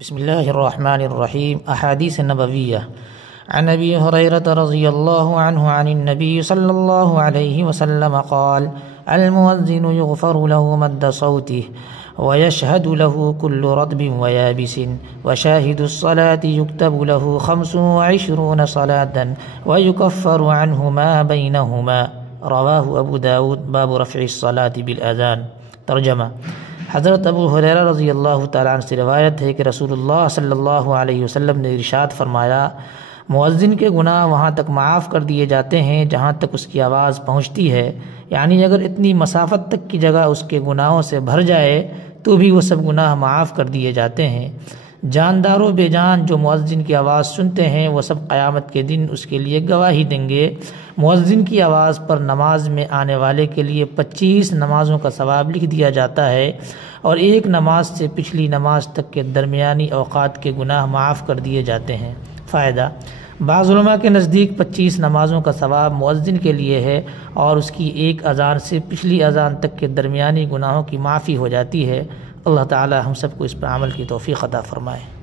بسم الله الرحمن الرحيم. أحاديث النبوية. عن أبي هريرة رضي الله عنه عن النبي صلى الله عليه وسلم قال: المؤذن يغفر له مد صوته ويشهد له كل رطب ويابس، وشاهد الصلاة يكتب له 25 صلاة ويكفر عنه ما بينهما. رواہ ابو داود. باب رفع الصلاة بالأذان. ترجمہ: حضرت ابو ہریرہ رضی اللہ تعالیٰ عنہ سے روایت ہے کہ رسول اللہ صلی اللہ علیہ وسلم نے ارشاد فرمایا: مؤذن کے گناہ وہاں تک معاف کر دیے جاتے ہیں جہاں تک اس کی آواز پہنچتی ہے، یعنی اگر اتنی مسافت تک کی جگہ اس کے گناہوں سے بھر جائے تو بھی وہ سب گناہ معاف کر دیے جاتے ہیں۔ جاندار و بے جان جو مؤذن کی آواز سنتے ہیں وہ سب قیامت کے دن اس کے لیے گواہی دیں گے۔ مؤذن کی آواز پر نماز میں آنے والے کے لیے 25 نمازوں کا ثواب لکھ دیا جاتا ہے، اور ایک نماز سے پچھلی نماز تک کے درمیانی اوقات کے گناہ معاف کر دیے جاتے ہیں۔ فائدہ: بعض علماء کے نزدیک 25 نمازوں کا ثواب مؤذن کے لیے ہے، اور اس کی ایک اذان سے پچھلی اذان تک کے درمیانی گناہوں کی معافی ہو جاتی ہے۔ اللہ تعالی ہم سب کو اس پر عمل کی توفیق عطا فرمائے۔